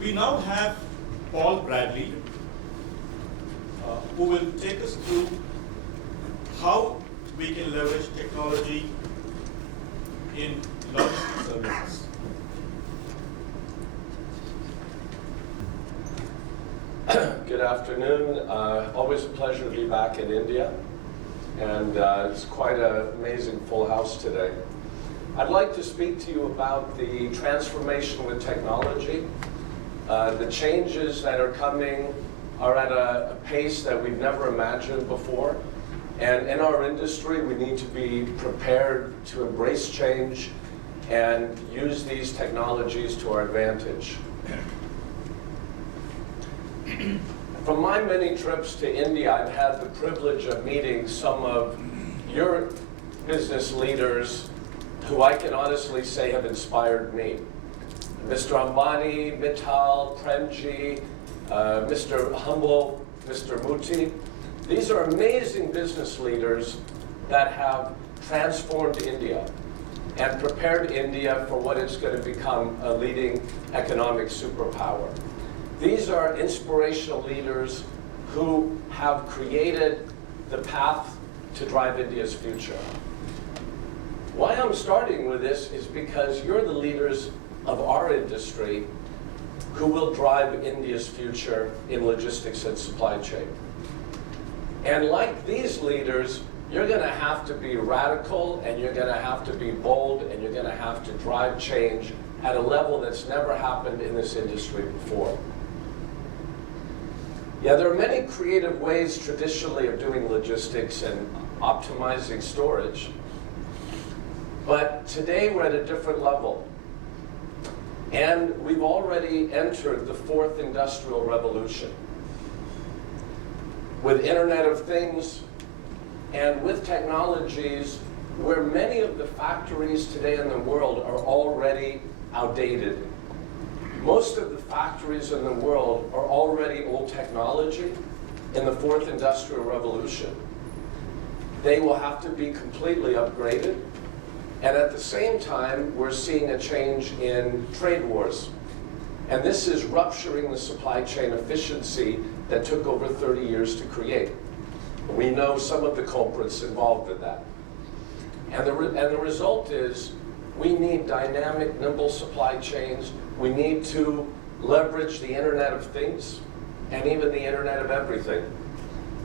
We now have Paul Bradley, who will take us through how we can leverage technology in logistics services. Good afternoon. Always a pleasure to be back in India, and it's quite an amazing full house today. I'd like to speak to you about the transformation with technology. The changes that are coming are at a pace that we've never imagined before, and in our industry we need to be prepared to embrace change and use these technologies to our advantage. From my many trips to India, I've had the privilege of meeting some of your business leaders who I can honestly say have inspired me. Mr. Ambani, Mittal, Premji, Mr. Humble, Mr. Muti. These are amazing business leaders that have transformed India and prepared India for what it's going to become a leading economic superpower. These are inspirational leaders who have created the path to drive India's future. Why I'm starting with this is because you're the leaders of our industry who will drive India's future in logistics and supply chain. And like these leaders, you're going to have to be radical, and you're going to have to be bold, and you're going to have to drive change at a level that's never happened in this industry before. Yeah, there are many creative ways traditionally of doing logistics and optimizing storage, but today we're at a different level. And we've already entered the fourth industrial revolution with Internet of Things and with technologies where many of the factories today in the world are already outdated. Most of the factories in the world are already old technology in the fourth industrial revolution. They will have to be completely upgraded. And at the same time, we're seeing a change in trade wars. And this is rupturing the supply chain efficiency that took over 30 years to create. We know some of the culprits involved in that. And the result is we need dynamic, nimble supply chains. We need to leverage the Internet of Things and even the Internet of Everything.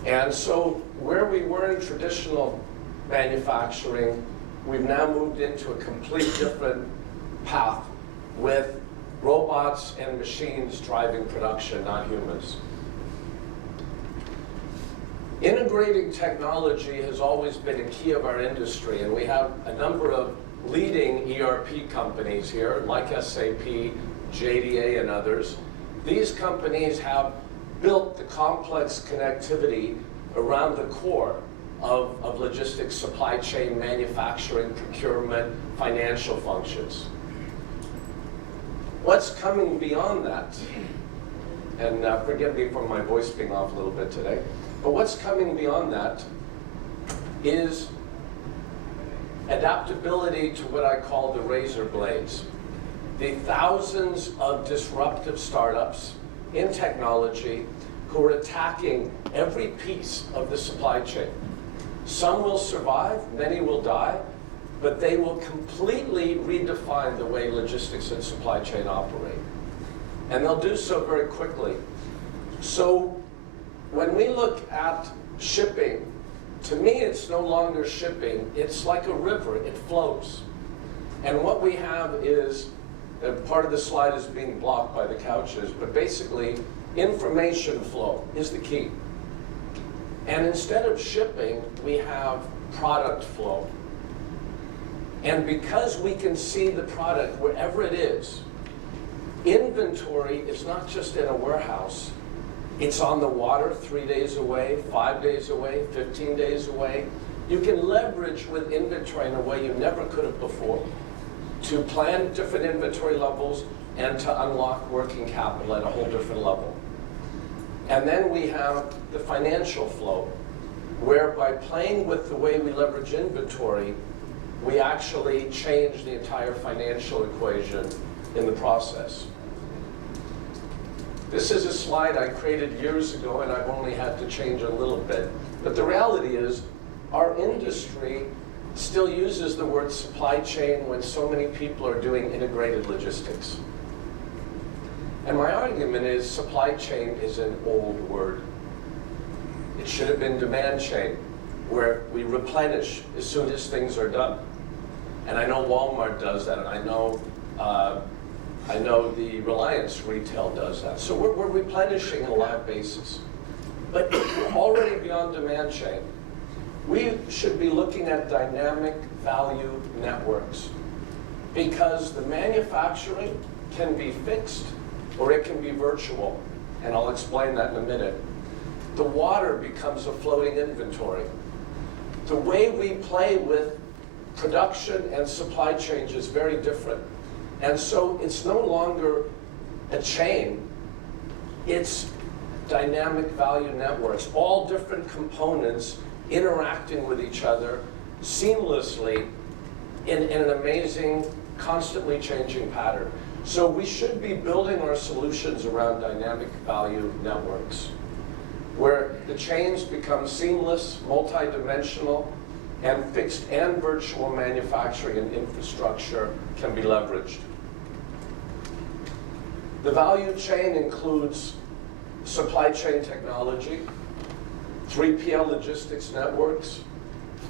And so where we were in traditional manufacturing, we've now moved into a complete different path with robots and machines driving production, not humans. Integrating technology has always been a key of our industry, and we have a number of leading ERP companies here, like SAP, JDA, and others. These companies have built the complex connectivity around the core of logistics, supply chain, manufacturing, procurement, financial functions. What's coming beyond that, and forgive me for my voice being off a little bit today, but what's coming beyond that is adaptability to what I call the razor blades. The thousands of disruptive startups in technology who are attacking every piece of the supply chain. Some will survive, many will die, but they will completely redefine the way logistics and supply chain operate. And they'll do so very quickly. So when we look at shipping, to me it's no longer shipping, it's like a river, it flows. And what we have is, part of the slide is being blocked by the couches, but basically information flow is the key. And instead of shipping, we have product flow. And because we can see the product wherever it is, inventory is not just in a warehouse. It's on the water 3 days away, 5 days away, 15 days away. You can leverage with inventory in a way you never could have before to plan different inventory levels and to unlock working capital at a whole different level. And then we have the financial flow, where by playing with the way we leverage inventory, we actually change the entire financial equation in the process. This is a slide I created years ago, and I've only had to change a little bit. But the reality is, our industry still uses the word supply chain when so many people are doing integrated logistics. And my argument is supply chain is an old word. It should have been demand chain, where we replenish as soon as things are done. And I know Walmart does that, and I know the Reliance retail does that. So we're replenishing on a live basis. But we're already beyond demand chain. We should be looking at dynamic value networks, because the manufacturing can be fixed or it can be virtual, and I'll explain that in a minute. The water becomes a floating inventory. The way we play with production and supply chain is very different. And so it's no longer a chain, it's dynamic value networks, all different components interacting with each other seamlessly in an amazing, constantly changing pattern. So we should be building our solutions around dynamic value networks, where the chains become seamless, multidimensional, and fixed and virtual manufacturing and infrastructure can be leveraged. The value chain includes supply chain technology, 3PL logistics networks,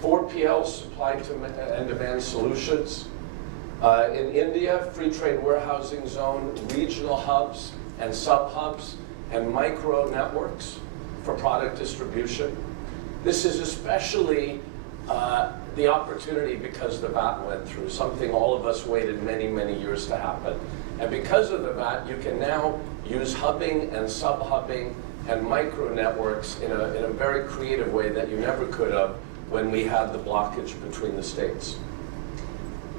4PL supply and demand solutions. In India, free trade warehousing zone, regional hubs and sub-hubs, and micro networks for product distribution. This is especially the opportunity because the VAT went through, something all of us waited many, many years to happen. And because of the VAT, you can now use hubbing and sub-hubbing and micro networks in a very creative way that you never could have when we had the blockage between the states.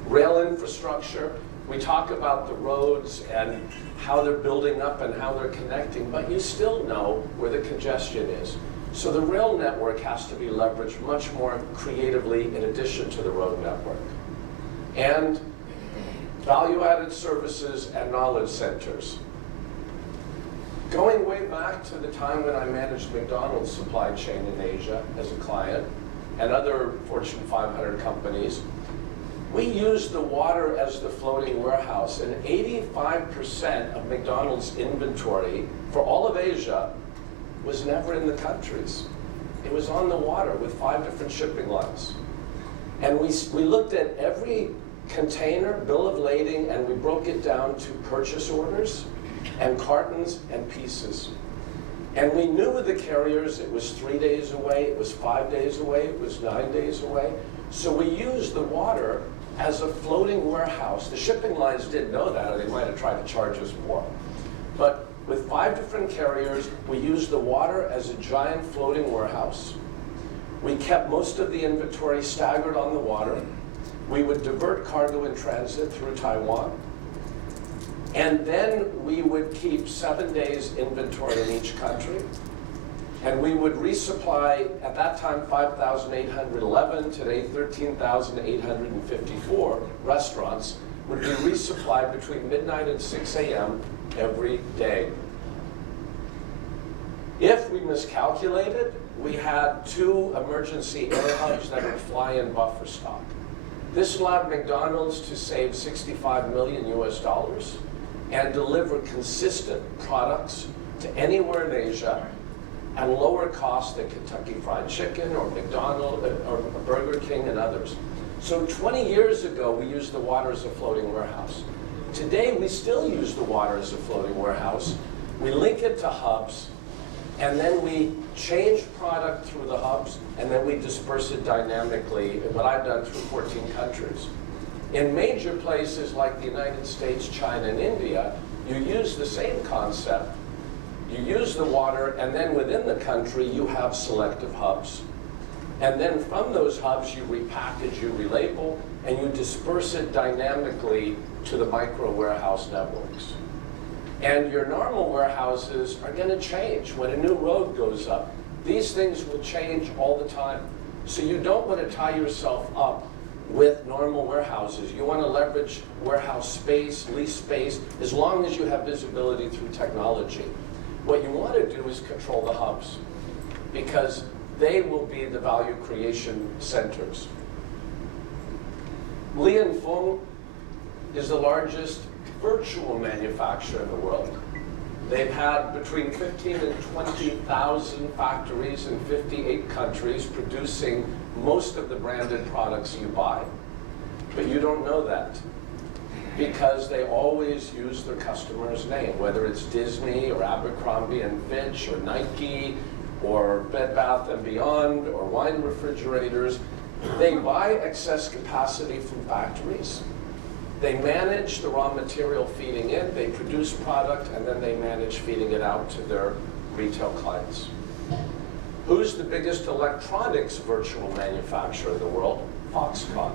Rail infrastructure, we talk about the roads and how they're building up and how they're connecting, but you still know where the congestion is. So the rail network has to be leveraged much more creatively in addition to the road network. And value-added services and knowledge centers. Going way back to the time when I managed McDonald's supply chain in Asia as a client and other Fortune 500 companies, we used the water as the floating warehouse, and 85% of McDonald's inventory for all of Asia was never in the countries. It was on the water with 5 different shipping lines. And we looked at every container, bill of lading, and we broke it down to purchase orders and cartons and pieces. And we knew with the carriers it was 3 days away, it was 5 days away, it was 9 days away. So we used the water as a floating warehouse. The shipping lines didn't know that, or they might have tried to charge us more. But with 5 different carriers, we used the water as a giant floating warehouse. We kept most of the inventory staggered on the water. We would divert cargo in transit through Taiwan. And then we would keep 7 days inventory in each country. And we would resupply, at that time, 5,811, today 13,854 restaurants would be resupplied between midnight and 6 a.m. every day. If we miscalculated, we had 2 emergency air hubs that would fly in buffer stock. This allowed McDonald's to save 65 million US dollars and deliver consistent products to anywhere in Asia at lower cost than Kentucky Fried Chicken or McDonald's or Burger King and others. So 20 years ago, we used the water as a floating warehouse. Today, we still use the water as a floating warehouse. We link it to hubs, and then we change product through the hubs, and then we disperse it dynamically, what I've done through 14 countries. In major places like the United States, China, and India, you use the same concept. You use the water, and then within the country, you have selective hubs. And then from those hubs, you repackage, you relabel, and you disperse it dynamically to the micro warehouse networks. And your normal warehouses are going to change when a new road goes up. These things will change all the time. So you don't want to tie yourself up with normal warehouses. You want to leverage warehouse space, lease space, as long as you have visibility through technology. What you want to do is control the hubs, because they will be the value creation centers. Li & Fung is the largest virtual manufacturer in the world. They've had between 15 and 20,000 factories in 58 countries producing most of the branded products you buy. But you don't know that, because they always use their customer's name, whether it's Disney or Abercrombie and Fitch or Nike or Bed Bath & Beyond or wine refrigerators. They buy excess capacity from factories. They manage the raw material feeding in, they produce product, and then they manage feeding it out to their retail clients. Who's the biggest electronics virtual manufacturer in the world? Foxconn.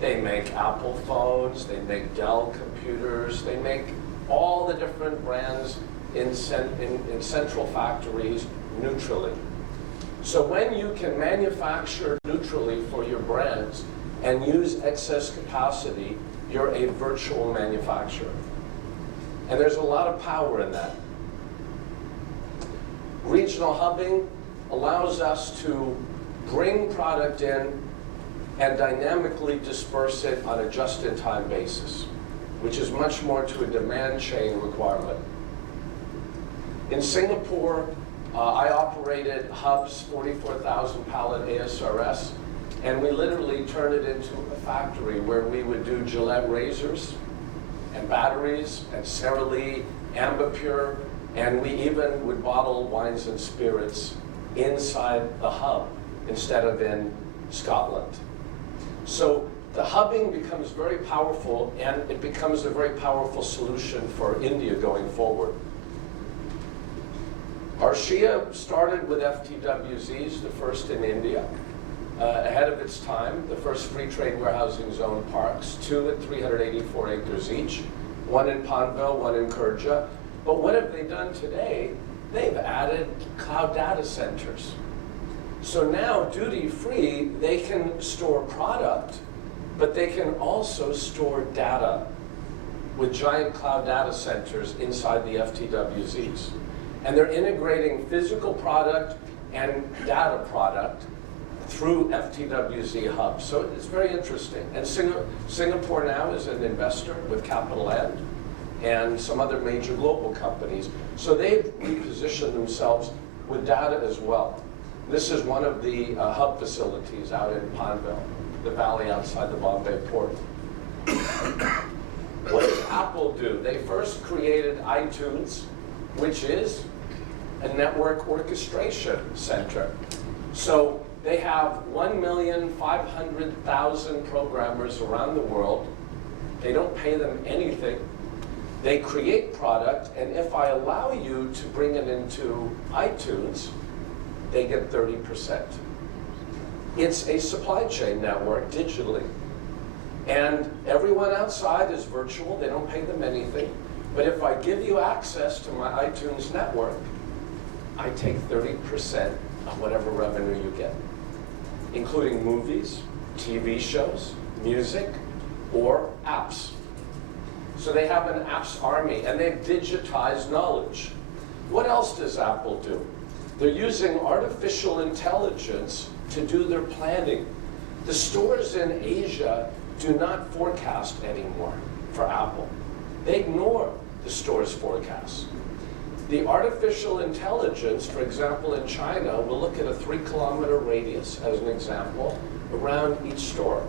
They make Apple phones, they make Dell computers, they make all the different brands in central factories neutrally. So when you can manufacture neutrally for your brands and use excess capacity, you're a virtual manufacturer. And there's a lot of power in that. Regional hubbing allows us to bring product in and dynamically disperse it on a just-in-time basis, which is much more to a demand chain requirement. In Singapore, I operated hubs, 44,000 pallet ASRS, and we literally turned it into a factory where we would do Gillette razors and batteries and CeraLee, Ambipure, and we even would bottle wines and spirits inside the hub instead of in Scotland. So the hubbing becomes very powerful, and it becomes a very powerful solution for India going forward. Avvashya started with FTWZs, the first in India, ahead of its time, the first free trade warehousing zone parks, 2 at 384 acres each, 1 in Panvel, 1 in Kurja. But what have they done today? They've added cloud data centers. So now, duty-free, they can store product, but they can also store data with giant cloud data centers inside the FTWZs. And they're integrating physical product and data product through FTWZ hubs. So it's very interesting. And Singapore now is an investor with Capital Land and some other major global companies. So they've repositioned themselves with data as well. This is one of the hub facilities out in Panvel, the valley outside the Bombay port. What does Apple do? They first created iTunes, which is a network orchestration center. So they have 1,500,000 programmers around the world. They don't pay them anything. They create product, and if I allow you to bring it into iTunes, they get 30%. It's a supply chain network digitally. And everyone outside is virtual, they don't pay them anything. But if I give you access to my iTunes network, I take 30% of whatever revenue you get, including movies, TV shows, music, or apps. So they have an apps army, and they've digitized knowledge. What else does Apple do? They're using artificial intelligence to do their planning. The stores in Asia do not forecast anymore for Apple. They ignore the store's forecasts. The artificial intelligence, for example, in China, will look at a 3-kilometer radius, as an example, around each store.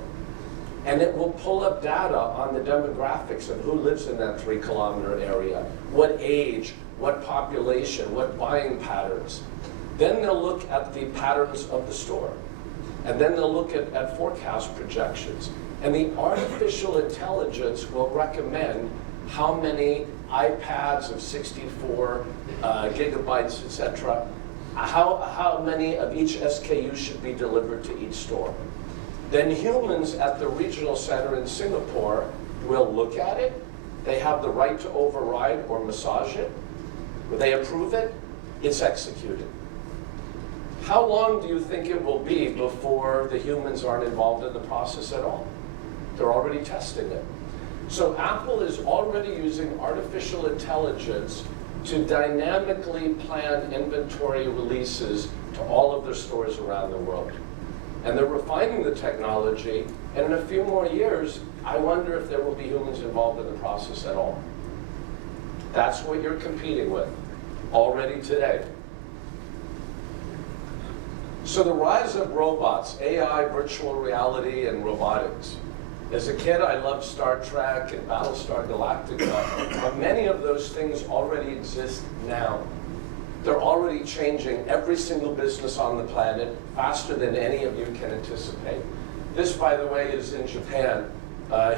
And it will pull up data on the demographics of who lives in that 3-kilometer area, what age, what population, what buying patterns. Then they'll look at the patterns of the store. And then they'll look at forecast projections. And the artificial intelligence will recommend how many iPads of 64 gigabytes, etc., how many of each SKU should be delivered to each store. Then humans at the regional center in Singapore will look at it. They have the right to override or massage it. When they approve it, it's executed. How long do you think it will be before the humans aren't involved in the process at all? They're already testing it. So Apple is already using artificial intelligence to dynamically plan inventory releases to all of their stores around the world. And they're refining the technology, and in a few more years, I wonder if there will be humans involved in the process at all. That's what you're competing with already today. So the rise of robots, AI, virtual reality, and robotics. As a kid, I loved Star Trek and Battlestar Galactica, but many of those things already exist now. They're already changing every single business on the planet faster than any of you can anticipate. This, by the way, is in Japan,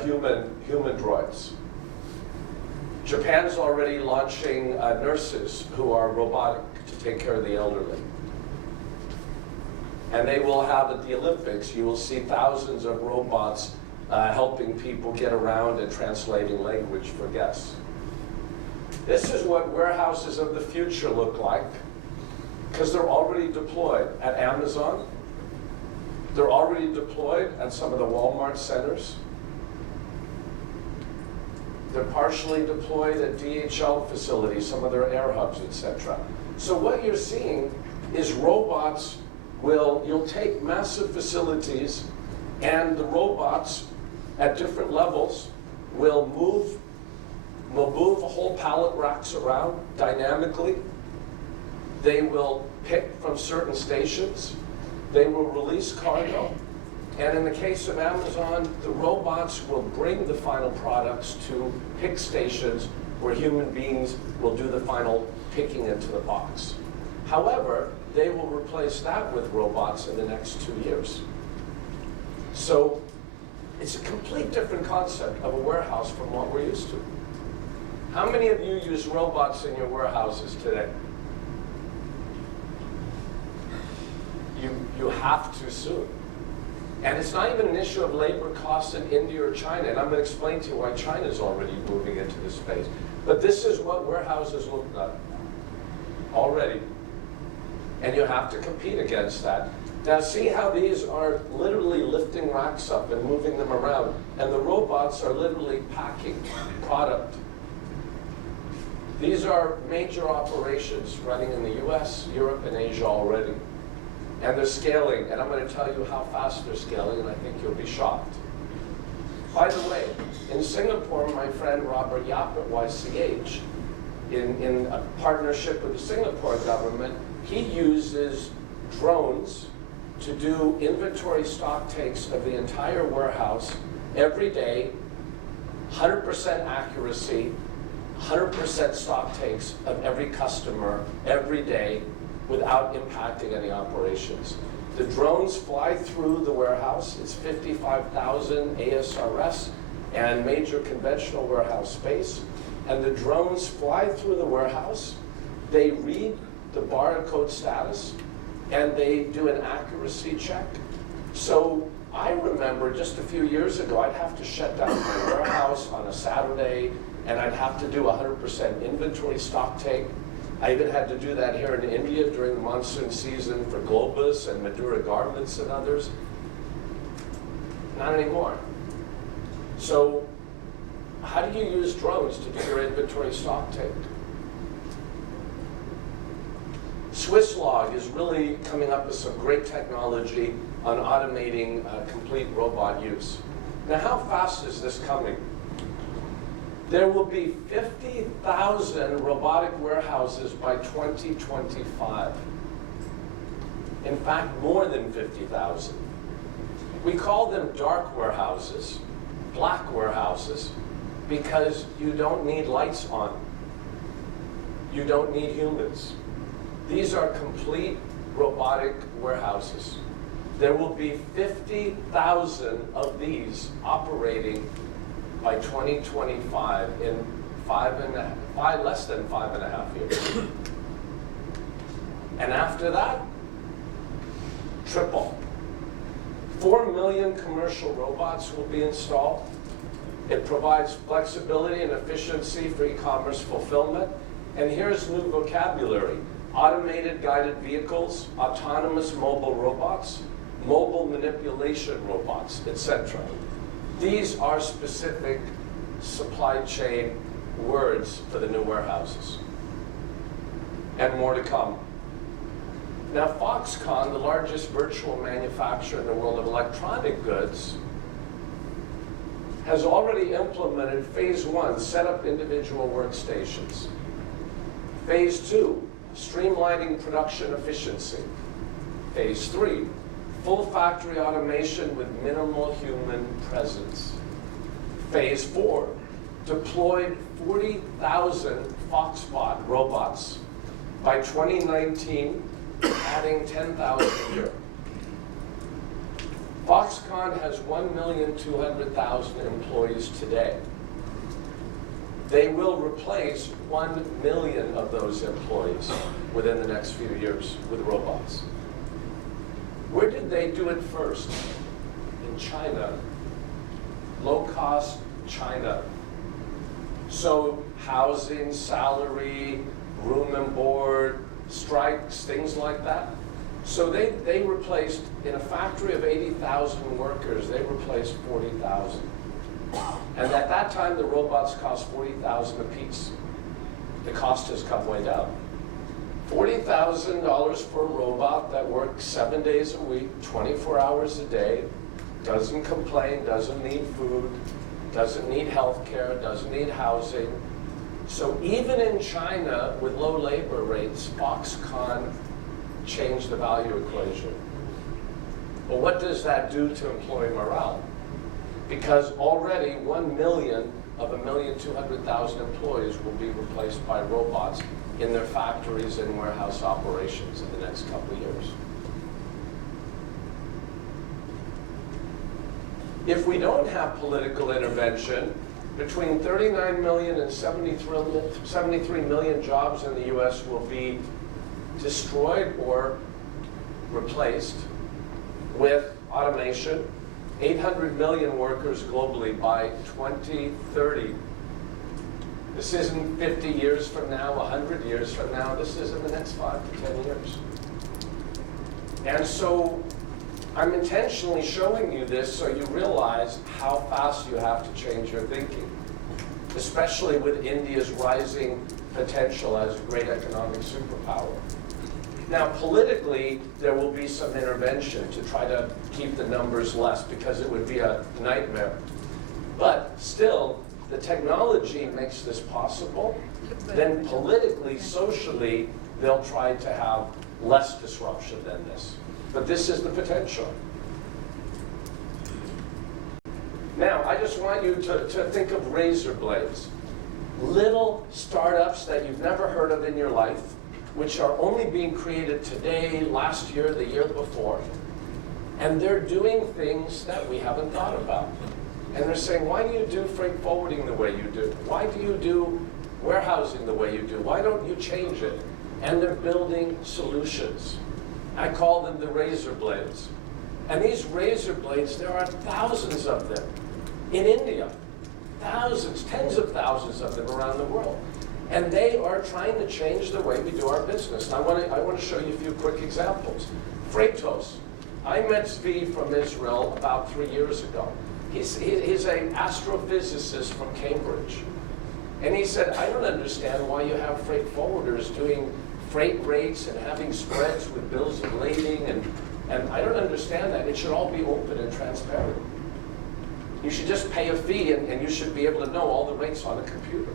human droids. Japan's already launching nurses who are robotic to take care of the elderly. And they will have at the Olympics, you will see thousands of robots helping people get around and translating language for guests. This is what warehouses of the future look like, because they're already deployed at Amazon. They're already deployed at some of the Walmart centers. They're partially deployed at DHL facilities, some of their air hubs, etc. So what you're seeing is robots you'll take massive facilities, and the robots at different levels will move whole pallet racks around dynamically. They will pick from certain stations. They will release cargo. And in the case of Amazon, the robots will bring the final products to pick stations where human beings will do the final picking into the box. However, they will replace that with robots in the next 2 years. So it's a complete different concept of a warehouse from what we're used to. How many of you use robots in your warehouses today? You have to soon. And it's not even an issue of labor costs in India or China, and I'm going to explain to you why China is already moving into this space. But this is what warehouses look like already. And you have to compete against that. Now see how these are literally lifting racks up and moving them around, and the robots are literally packing product. These are major operations running in the US, Europe, and Asia already. And they're scaling, and I'm going to tell you how fast they're scaling, and I think you'll be shocked. By the way, in Singapore, my friend Robert Yap at YCH, in a partnership with the Singapore government, he uses drones to do inventory stock takes of the entire warehouse every day, 100% accuracy, 100% stock takes of every customer every day without impacting any operations. The drones fly through the warehouse. It's 55,000 ASRS and major conventional warehouse space. And the drones fly through the warehouse. They read the barcode status, and they do an accuracy check. So I remember just a few years ago, I'd have to shut down my warehouse on a Saturday, and I'd have to do 100% inventory stock take. I even had to do that here in India during the monsoon season for Globus and Madura Garments and others. Not anymore. So how do you use drones to do your inventory stock take? Swisslog is really coming up with some great technology on automating complete robot use. Now, how fast is this coming? There will be 50,000 robotic warehouses by 2025. In fact, more than 50,000. We call them dark warehouses, black warehouses, because you don't need lights on. You don't need humans. These are complete robotic warehouses. There will be 50,000 of these operating by 2025 in less than 5.5 years. And after that, triple. 4 million commercial robots will be installed. It provides flexibility and efficiency for e-commerce fulfillment. And here's new vocabulary: automated guided vehicles, autonomous mobile robots, mobile manipulation robots, etc. These are specific supply chain words for the new warehouses. and more to come. Now, Foxconn, the largest virtual manufacturer in the world of electronic goods, has already implemented phase 1, set up individual workstations. Phase 2, streamlining production efficiency. Phase 3, full factory automation with minimal human presence. Phase 4, deployed 40,000 Foxbot robots. By 2019, adding 10,000 a year. Foxconn has 1,200,000 employees today. They will replace 1 million of those employees within the next few years with robots. Where did they do it first? In China. Low-cost China. So housing, salary, room and board, strikes, things like that. So they replaced, in a factory of 80,000 workers, they replaced 40,000. And at that time, the robots cost $40,000 a piece. The cost has come way down. $40,000 for a robot that works 7 days a week, 24 hours a day, doesn't complain, doesn't need food, doesn't need health care, doesn't need housing. So even in China, with low labor rates, Foxconn changed the value equation. Well, what does that do to employee morale? Because already 1 million of 1,200,000 employees will be replaced by robots in their factories and warehouse operations in the next couple of years. If we don't have political intervention, between 39 million and 73 million jobs in the US will be destroyed or replaced with automation. 800 million workers globally by 2030. This isn't 50 years from now, 100 years from now. This is in the next 5 to 10 years. And so I'm intentionally showing you this so you realize how fast you have to change your thinking, especially with India's rising potential as a great economic superpower. Now, politically, there will be some intervention to try to keep the numbers less because it would be a nightmare. But still, the technology makes this possible. Then politically, socially, they'll try to have less disruption than this. But this is the potential. Now, I just want you to think of razor blades. Little startups that you've never heard of in your life, which are only being created today, last year, the year before. And they're doing things that we haven't thought about. And they're saying, why do you do freight forwarding the way you do? Why do you do warehousing the way you do? Why don't you change it? And they're building solutions. I call them the razor blades. And these razor blades, there are thousands of them in India. Thousands, tens of thousands of them around the world. And they are trying to change the way we do our business. And I want to show you a few quick examples. Aetos. I met Zvi from Israel about 3 years ago. He's an astrophysicist from Cambridge. And he said, I don't understand why you have freight forwarders doing freight rates and having spreads with bills of lading. And I don't understand that. It should all be open and transparent. You should just pay a fee and you should be able to know all the rates on a computer.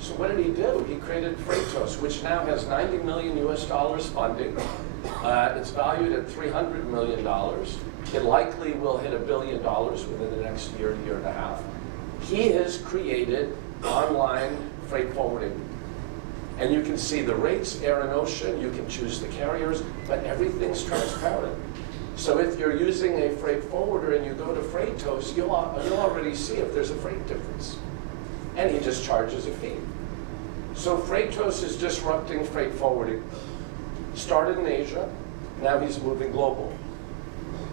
So what did he do? He created Aetos, which now has $90 million US funding. It's valued at $300 million. It likely will hit $1 billion within the next year and a half. He has created online freight forwarding. And you can see the rates, air and ocean, you can choose the carriers, but everything's transparent. So if you're using a freight forwarder and you go to Aetos, you'll already see if there's a freight difference. And he just charges a fee. So Aetos is disrupting freight forwarding. Started in Asia, now he's moving global.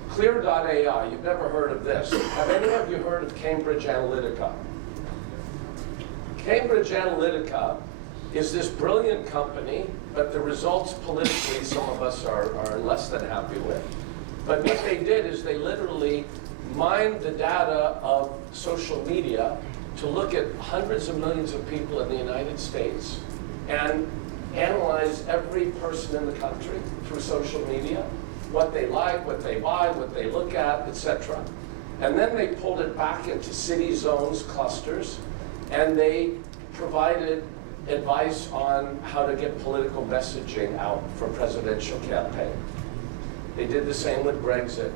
Clear.ai, you've never heard of this. Have any of you heard of Cambridge Analytica? Cambridge Analytica is this brilliant company, but the results politically some of us are less than happy with. But what they did is they literally mined the data of social media to look at hundreds of millions of people in the United States and analyze every person in the country through social media, what they like, what they buy, what they look at, etc. And then they pulled it back into city zones, clusters, and they provided advice on how to get political messaging out for presidential campaign. They did the same with Brexit.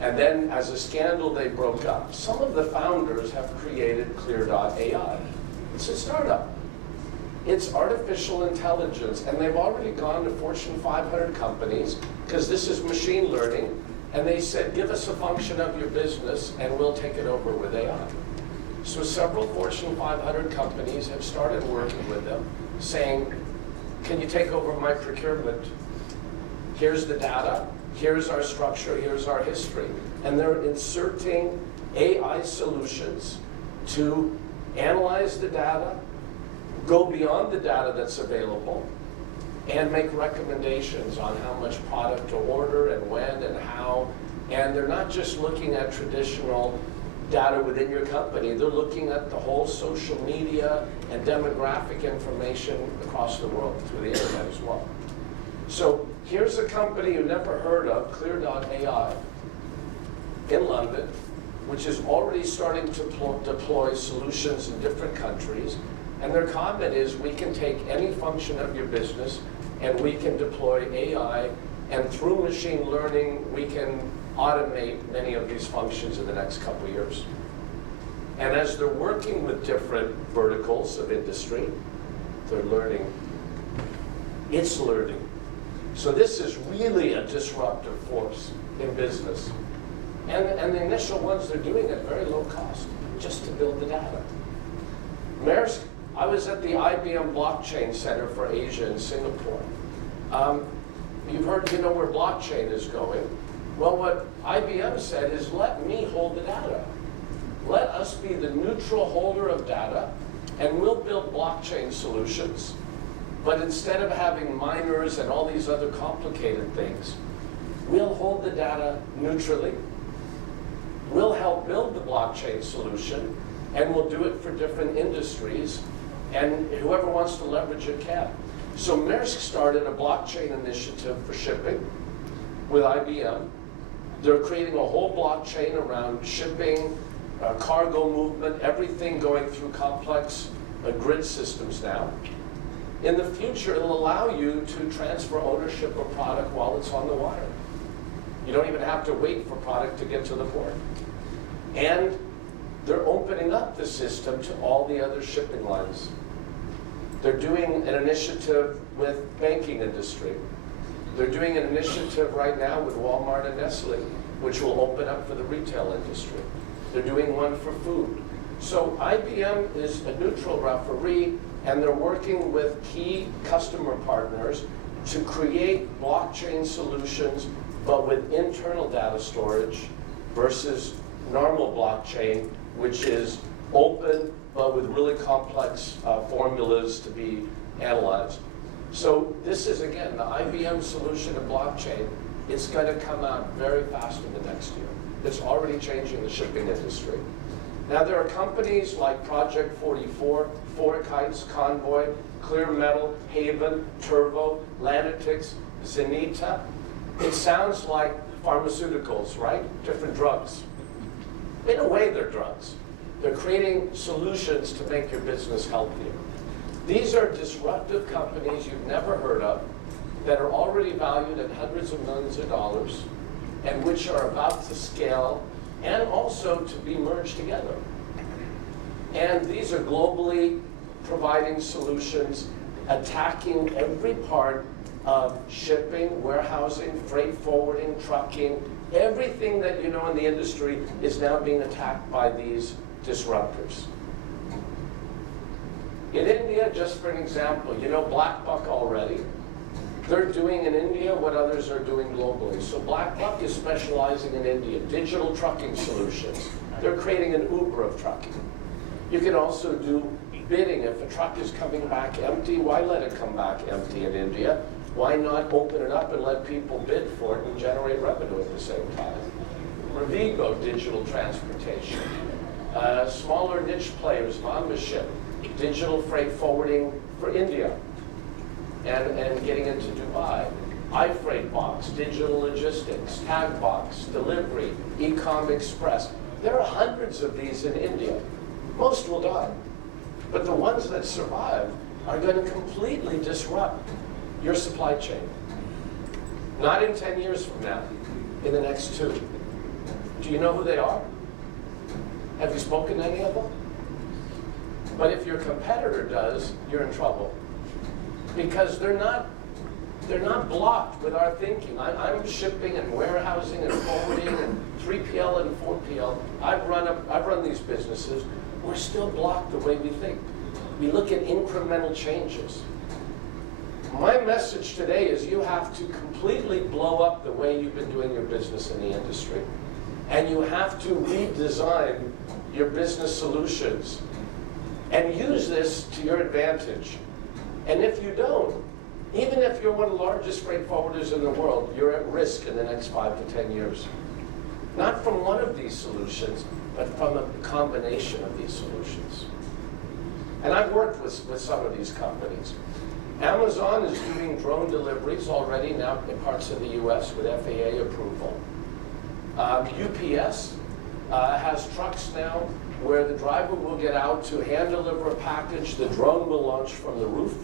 And then as a scandal, they broke up. Some of the founders have created Clear.ai. It's a startup. It's artificial intelligence, and they've already gone to Fortune 500 companies, because this is machine learning, and they said, give us a function of your business, and we'll take it over with AI. So several Fortune 500 companies have started working with them, saying, can you take over my procurement? Here's the data, here's our structure, here's our history. And they're inserting AI solutions to analyze the data, go beyond the data that's available, and make recommendations on how much product to order and when and how. And they're not just looking at traditional data within your company, they're looking at the whole social media and demographic information across the world through the internet as well. So here's a company you never heard of, Clear.ai, in London, which is already starting to deploy solutions in different countries. And their comment is, we can take any function of your business and we can deploy AI, and through machine learning, we can automate many of these functions in the next couple of years. And as they're working with different verticals of industry, they're learning. It's learning. So this is really a disruptive force in business. And the initial ones, they're doing it at very low cost, just to build the data. Maersk, I was at the IBM Blockchain Center for Asia in Singapore. You've heard, you know where blockchain is going. Well, what IBM said is, let me hold the data. Let us be the neutral holder of data, and we'll build blockchain solutions. But instead of having miners and all these other complicated things, we'll hold the data neutrally. We'll help build the blockchain solution, and we'll do it for different industries, and whoever wants to leverage it can. So Maersk started a blockchain initiative for shipping with IBM. They're creating a whole blockchain around shipping, cargo movement, everything going through complex grid systems now. In the future, it'll allow you to transfer ownership of product while it's on the water. You don't even have to wait for product to get to the port. And they're opening up the system to all the other shipping lines. They're doing an initiative with banking industry. They're doing an initiative right now with Walmart and Nestle, which will open up for the retail industry. They're doing one for food. So IBM is a neutral referee, and they're working with key customer partners to create blockchain solutions, but with internal data storage versus normal blockchain, which is open, but with really complex formulas to be analyzed. So this is, again, the IBM solution of blockchain. It's going to come out very fast in the next year. It's already changing the shipping industry. Now, there are companies like Project 44, Forkites, Convoy, Clear Metal, Haven, Turbo, Lanatix, Zenita. It sounds like pharmaceuticals, right? Different drugs. In a way, they're drugs. They're creating solutions to make your business healthier. These are disruptive companies you've never heard of that are already valued at hundreds of millions of dollars and which are about to scale and also to be merged together. And these are globally providing solutions, attacking every part of shipping, warehousing, freight forwarding, trucking. Everything that you know in the industry is now being attacked by these disruptors. In India, just for an example, you know BlackBuck already. They're doing in India what others are doing globally. So BlackBuck is specializing in India, digital trucking solutions. They're creating an Uber of trucking. You can also do bidding. If a truck is coming back empty, why let it come back empty in India? Why not open it up and let people bid for it and generate revenue at the same time? Revigo, digital transportation. Smaller niche players, Mumbai, digital freight forwarding for India. and getting into Dubai. iFreight box, digital logistics, tag box, delivery, e-com express. There are hundreds of these in India. Most will die. But the ones that survive are going to completely disrupt your supply chain. Not in 10 years from now, in the next 2. Do you know who they are? Have you spoken to any of them? But if your competitor does, you're in trouble. Because they're not blocked with our thinking. I'm shipping and warehousing and forwarding and 3PL and 4PL. I've run these businesses. We're still blocked the way we think. We look at incremental changes. My message today is you have to completely blow up the way you've been doing your business in the industry. And you have to redesign your business solutions and use this to your advantage. And if you don't, even if you're one of the largest freight forwarders in the world, you're at risk in the next 5 to 10 years. Not from one of these solutions, but from a combination of these solutions. And I've worked with some of these companies. Amazon is doing drone deliveries already now in parts of the US with FAA approval. UPS has trucks now where the driver will get out to hand deliver a package, the drone will launch from the roof,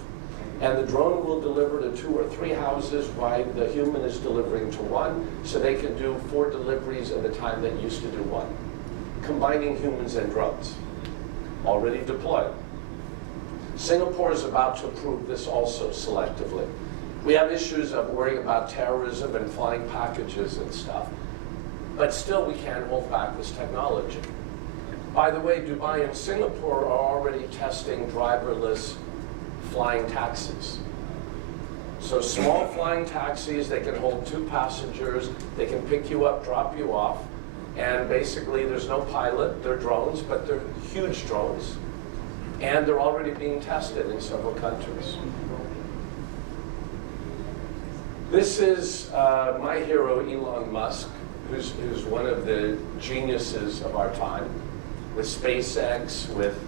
and the drone will deliver to 2 or 3 houses while the human is delivering to 1, so they can do 4 deliveries in the time that used to do 1. Combining humans and drones, already deployed. Singapore is about to approve this also selectively. We have issues of worrying about terrorism and flying packages and stuff, but still we can't hold back this technology. By the way, Dubai and Singapore are already testing driverless flying taxis. So small flying taxis, they can hold 2 passengers, they can pick you up, drop you off, and basically there's no pilot, they're drones, but they're huge drones, and they're already being tested in several countries. This is my hero, Elon Musk, who's one of the geniuses of our time, with SpaceX, with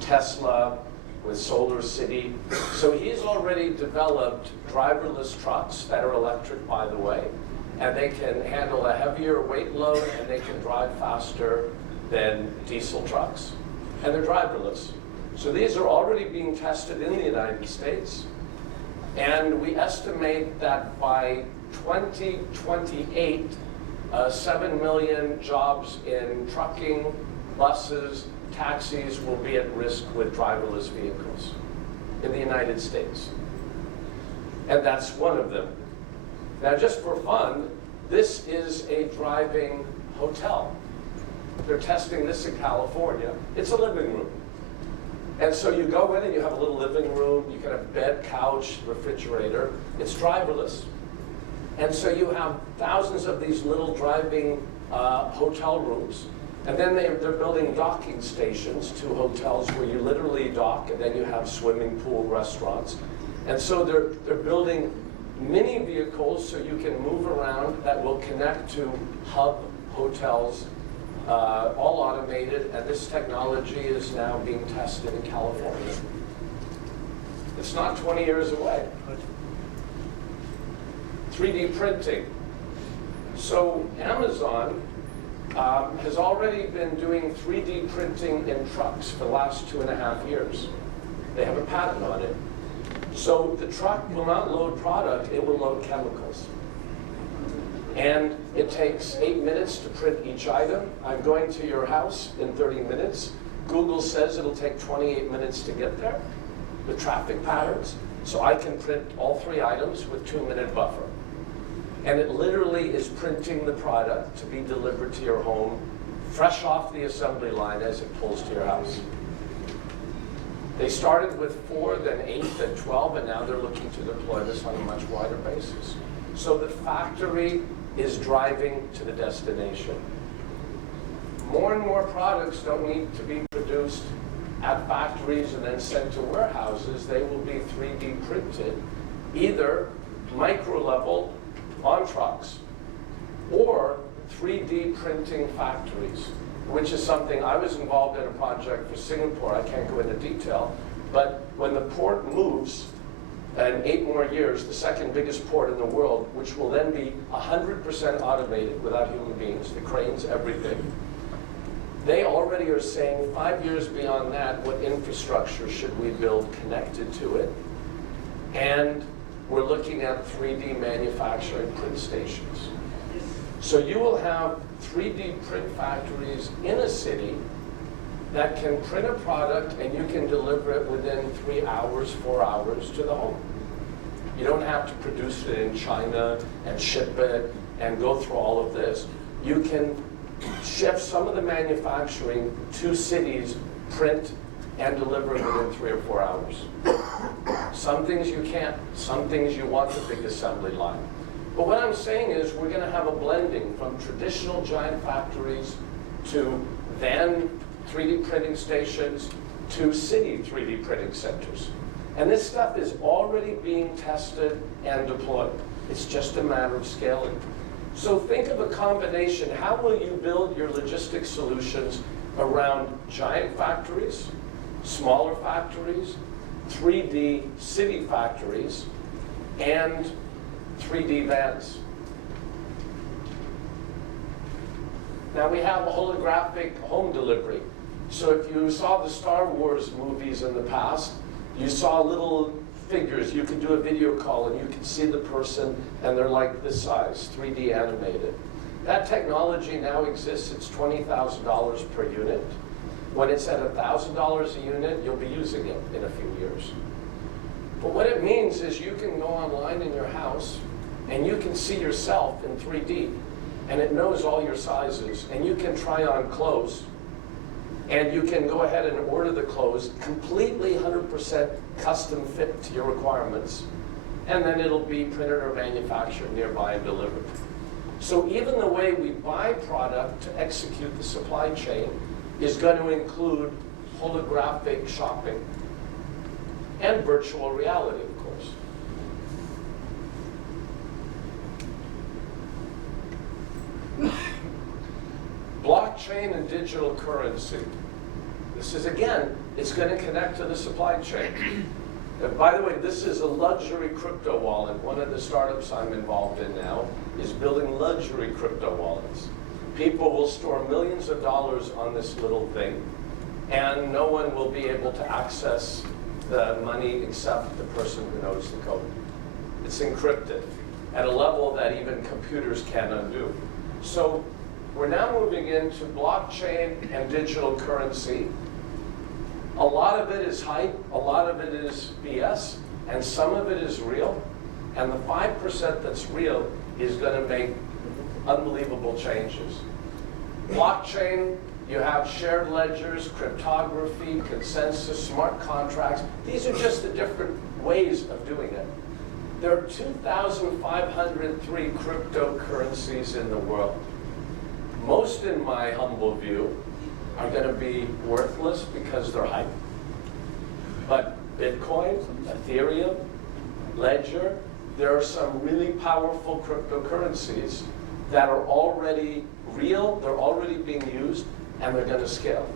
Tesla, with Solar City. So he's already developed driverless trucks that are electric, by the way, and they can handle a heavier weight load and they can drive faster than diesel trucks. And they're driverless. So these are already being tested in the United States. And we estimate that by 2028, 7 million jobs in trucking, buses, taxis will be at risk with driverless vehicles in the United States. And that's one of them. Now, just for fun, this is a driving hotel. They're testing this in California. It's a living room. And so you go in and you have a little living room, you can have bed, couch, refrigerator. It's driverless. And so you have thousands of these little driving hotel rooms. And then they're building docking stations to hotels where you literally dock, and then you have swimming pool, restaurants. And so they're building mini vehicles so you can move around that will connect to hub hotels, all automated, and this technology is now being tested in California. It's not 20 years away. 3D printing. So Amazon has already been doing 3D printing in trucks for the last 2.5 years. They have a patent on it. So the truck will not load product, it will load chemicals. And it takes 8 minutes to print each item. I'm going to your house in 30 minutes. Google says it'll take 28 minutes to get there with traffic patterns. So I can print all 3 items with 2-minute buffer. And it literally is printing the product to be delivered to your home, fresh off the assembly line as it pulls to your house. They started with 4, then 8, then 12, and now they're looking to deploy this on a much wider basis. So the factory is driving to the destination. More and more products don't need to be produced at factories and then sent to warehouses. They will be 3D printed, either micro level on trucks or 3D printing factories, which is something I was involved in a project for Singapore. I can't go into detail, but when the port moves, in 8 more years, the second biggest port in the world, which will then be 100% automated without human beings, the cranes, everything. They already are saying 5 years beyond that, what infrastructure should we build connected to it? And we're looking at 3D manufacturing print stations. So you will have 3D print factories in a city that can print a product and you can deliver it within 3 hours, 4 hours to the home. You don't have to produce it in China and ship it and go through all of this. You can shift some of the manufacturing to cities, print, and deliver it within 3 or 4 hours. Some things you can't, some things you want the big assembly line. But what I'm saying is we're going to have a blending from traditional giant factories to van 3D printing stations to city 3D printing centers. And this stuff is already being tested and deployed. It's just a matter of scaling. So think of a combination. How will you build your logistics solutions around giant factories, smaller factories, 3D city factories, and 3D vans? Now we have a holographic home delivery. So if you saw the Star Wars movies in the past, you saw little figures. You could do a video call and you could see the person and they're like this size, 3D animated. That technology now exists. It's $20,000 per unit. When it's at $1,000 a unit, you'll be using it in a few years. But what it means is you can go online in your house and you can see yourself in 3D and it knows all your sizes and you can try on clothes and you can go ahead and order the clothes completely 100% custom fit to your requirements, and then it'll be printed or manufactured nearby and delivered. So even the way we buy product to execute the supply chain is going to include holographic shopping and virtual reality, of course. Blockchain and digital currency. This is, again, it's going to connect to the supply chain. And by the way, this is a luxury crypto wallet. One of the startups I'm involved in now is building luxury crypto wallets. People will store millions of dollars on this little thing, and no one will be able to access the money except the person who knows the code. It's encrypted at a level that even computers can't undo. So we're now moving into blockchain and digital currency. A lot of it is hype, a lot of it is BS, and some of it is real. And the 5% that's real is going to make unbelievable changes. Blockchain, you have shared ledgers, cryptography, consensus, smart contracts. These are just the different ways of doing it. There are 2,503 cryptocurrencies in the world. Most, in my humble view, are going to be worthless because they're hype. But Bitcoin, Ethereum, Ledger, there are some really powerful cryptocurrencies that are already real, they're already being used, and they're going to scale.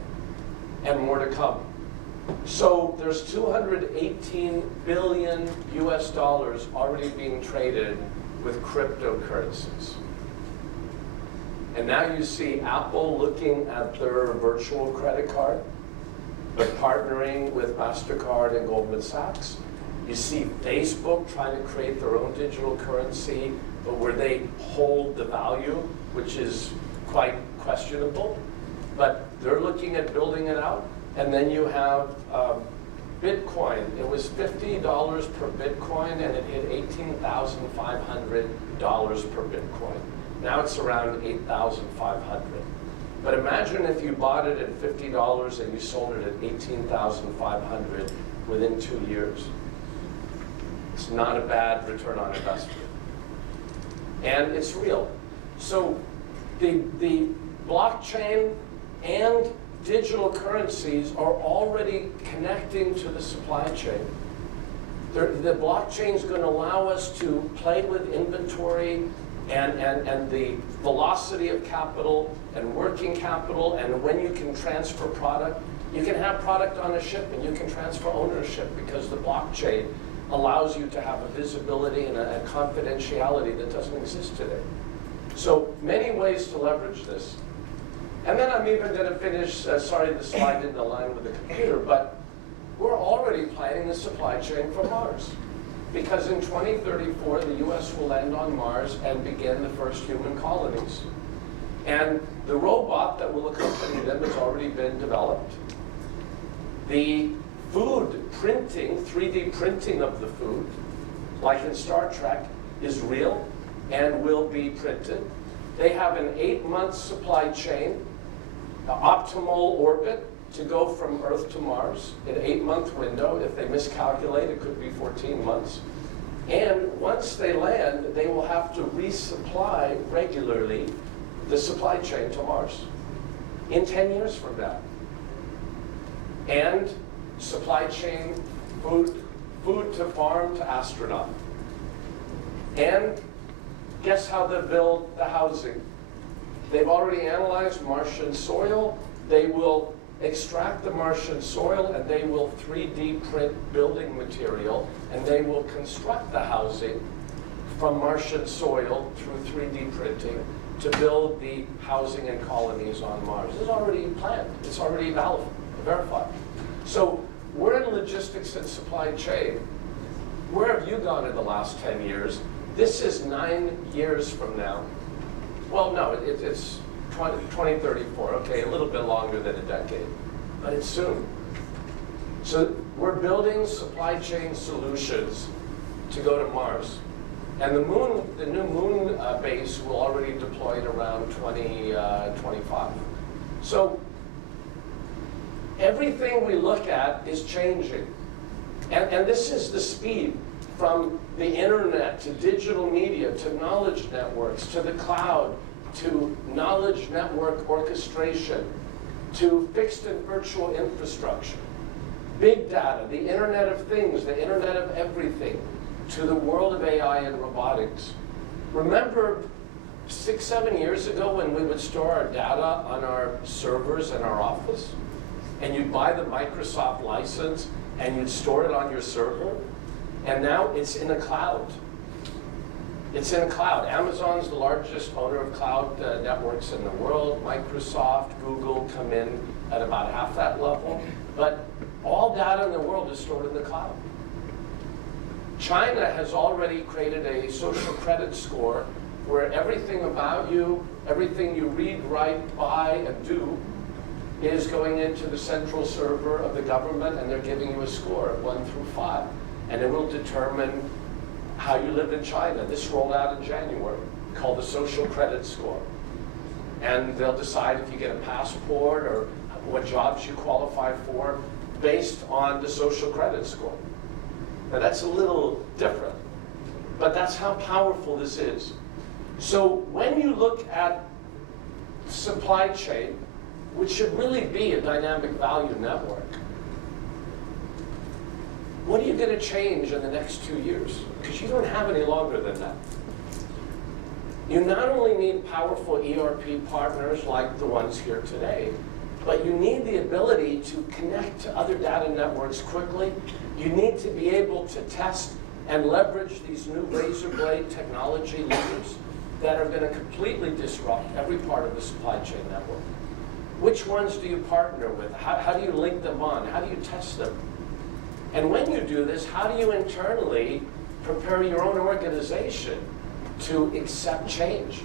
And more to come. So there's 218 billion US dollars already being traded with cryptocurrencies. And now you see Apple looking at their virtual credit card, but partnering with MasterCard and Goldman Sachs. You see Facebook trying to create their own digital currency, but where they hold the value, which is quite questionable. But they're looking at building it out. And then you have Bitcoin. It was $50 per Bitcoin, and it hit $18,500 per Bitcoin. Now it's around $8,500. But imagine if you bought it at $50 and you sold it at $18,500 within 2 years. It's not a bad return on investment. And it's real. So the blockchain and digital currencies are already connecting to the supply chain. The blockchain is going to allow us to play with inventory and the velocity of capital and working capital, and when you can transfer product, you can have product on a ship and you can transfer ownership because the blockchain allows you to have a visibility and a confidentiality that doesn't exist today. So many ways to leverage this. And then I'm even going to finish, sorry the slide didn't align with the computer, but we're already planning the supply chain for Mars. Because in 2034, the US will land on Mars and begin the first human colonies. And the robot that will accompany them has already been developed. The food printing, 3D printing of the food, like in Star Trek, is real and will be printed. They have an 8-month supply chain, optimal orbit to go from Earth to Mars, an 8-month window. If they miscalculate, it could be 14 months. And once they land, they will have to resupply regularly the supply chain to Mars in 10 years from now. And supply chain, food to farm to astronaut. And guess how they build the housing? They've already analyzed Martian soil. They will extract the Martian soil and they will 3D print building material and they will construct the housing from Martian soil through 3D printing to build the housing and colonies on Mars. It's already planned. It's already verified. So we're in logistics and supply chain. Where have you gone in the last 10 years? This is 9 years from now. Well, no, it's 2034, okay, a little bit longer than a decade, but it's soon. So we're building supply chain solutions to go to Mars. And the new moon base will already deployed around 2025. So everything we look at is changing. And this is the speed from the internet to digital media to knowledge networks to the cloud to knowledge network orchestration to fixed and virtual infrastructure, big data, the Internet of Things, the Internet of Everything, to the world of AI and robotics. Remember 6, 7 years ago when we would store our data on our servers in our office? And you'd buy the Microsoft license and you'd store it on your server? And now it's in a cloud. It's in a cloud. Amazon's the largest owner of cloud networks in the world. Microsoft, Google come in at about half that level. But all data in the world is stored in the cloud. China has already created a social credit score where everything about you, everything you read, write, buy, and do is going into the central server of the government, and they're giving you a score of 1 through 5. And it will determine how you live in China. This rolled out in January, called the social credit score. And they'll decide if you get a passport or what jobs you qualify for based on the social credit score. Now that's a little different, but that's how powerful this is. So when you look at supply chain, which should really be a dynamic value network, what are you going to change in the next 2 years? Because you don't have any longer than that. You not only need powerful ERP partners like the ones here today, but you need the ability to connect to other data networks quickly. You need to be able to test and leverage these new razor blade technology leaders that are going to completely disrupt every part of the supply chain network. Which ones do you partner with? How do you link them on? How do you test them? And when you do this, how do you internally prepare your own organization to accept change?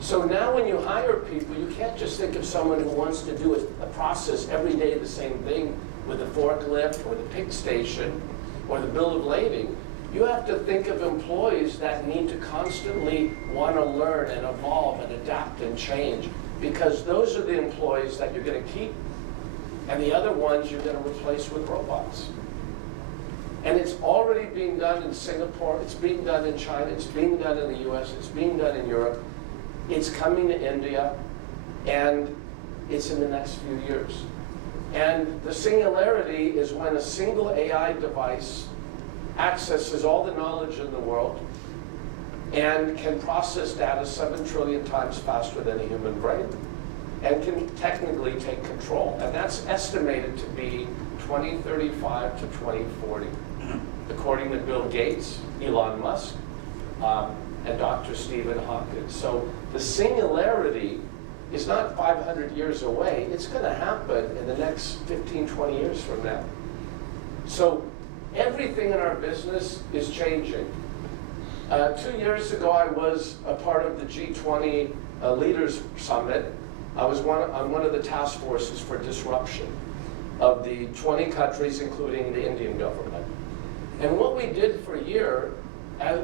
So now when you hire people, you can't just think of someone who wants to do a process every day the same thing with the forklift or the pick station or the bill of lading. You have to think of employees that need to constantly want to learn and evolve and adapt and change, because those are the employees that you're going to keep, and the other ones you're going to replace with robots. And it's already being done in Singapore, it's being done in China, it's being done in the US, it's being done in Europe, it's coming to India, and it's in the next few years. And the singularity is when a single AI device accesses all the knowledge in the world and can process data 7 trillion times faster than a human brain and can technically take control. And that's estimated to be 2035 to 2040. according to Bill Gates, Elon Musk, and Dr. Stephen Hawking. So the singularity is not 500 years away. It's going to happen in the next 15, 20 years from now. So everything in our business is changing. 2 years ago, I was a part of the G20 Leaders Summit. I was on one of the task forces for disruption of the 20 countries, including the Indian government. And what we did for a year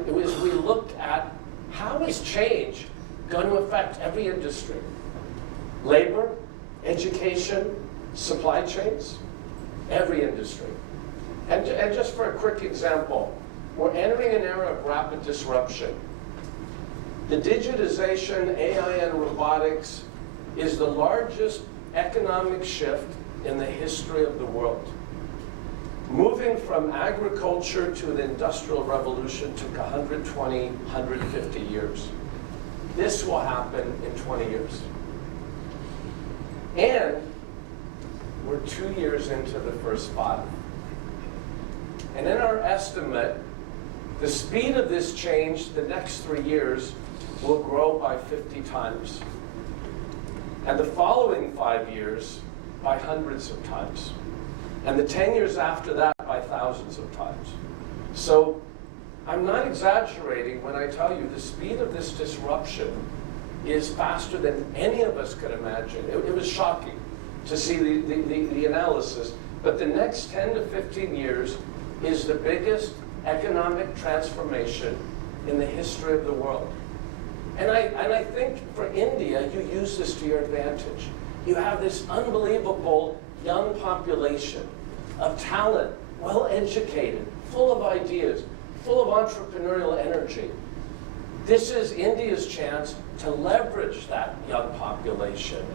was we looked at how is change going to affect every industry? Labor, education, supply chains, every industry. And just for a quick example, we're entering an era of rapid disruption. The digitization, AI, and robotics is the largest economic shift in the history of the world. Moving from agriculture to an industrial revolution took 120, 150 years. This will happen in 20 years. And we're 2 years into the first 5. And in our estimate, the speed of this change the next 3 years will grow by 50 times. And the following 5 years by hundreds of times. And the 10 years after that by thousands of times. So I'm not exaggerating when I tell you the speed of this disruption is faster than any of us could imagine. It was shocking to see the analysis. But the next 10 to 15 years is the biggest economic transformation in the history of the world. And I think for India, you use this to your advantage. You have this unbelievable young population of talent, well-educated, full of ideas, full of entrepreneurial energy. This is India's chance to leverage that young population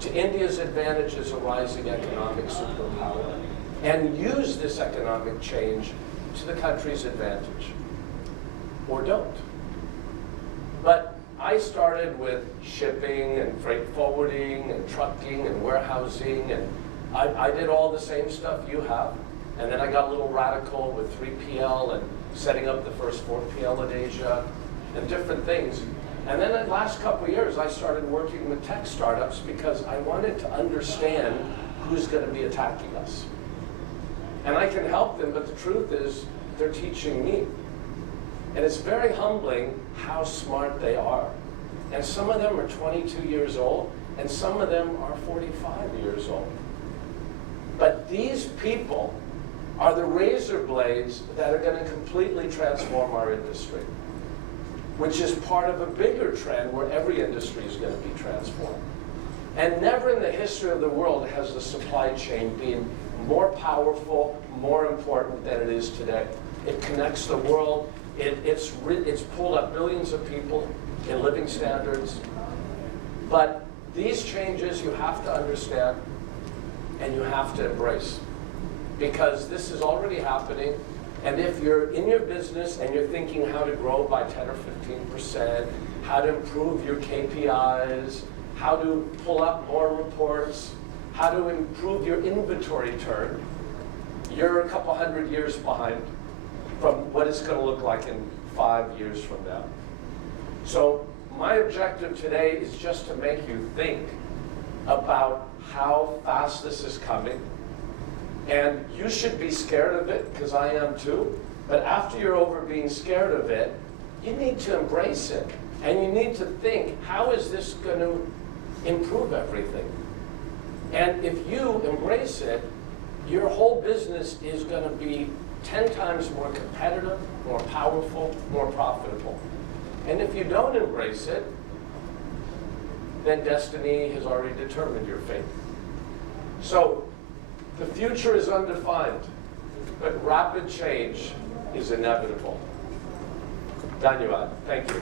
to India's advantage as a rising economic superpower and use this economic change to the country's advantage. Or don't. But I started with shipping and freight forwarding and trucking and warehousing, and I did all the same stuff you have. And then I got a little radical with 3PL and setting up the first 4PL in Asia and different things. And then in the last couple of years, I started working with tech startups because I wanted to understand who's going to be attacking us. And I can help them, but the truth is they're teaching me. And it's very humbling how smart they are. And some of them are 22 years old, and some of them are 45 years old. But these people are the razor blades that are going to completely transform our industry, which is part of a bigger trend where every industry is going to be transformed. And never in the history of the world has the supply chain been more powerful, more important than it is today. It connects the world. It's pulled up billions of people in living standards. But these changes you have to understand and you have to embrace, because this is already happening. And if you're in your business and you're thinking how to grow by 10 or 15%, how to improve your KPIs, how to pull up more reports, how to improve your inventory turn, you're a couple hundred years behind from what it's going to look like in 5 years from now. So my objective today is just to make you think about how fast this is coming. And you should be scared of it, because I am too. But after you're over being scared of it, you need to embrace it. And you need to think, how is this going to improve everything? And if you embrace it, your whole business is going to be 10 times more competitive, more powerful, more profitable. And if you don't embrace it, then destiny has already determined your fate. So the future is undefined, but rapid change is inevitable. Duniya, thank you.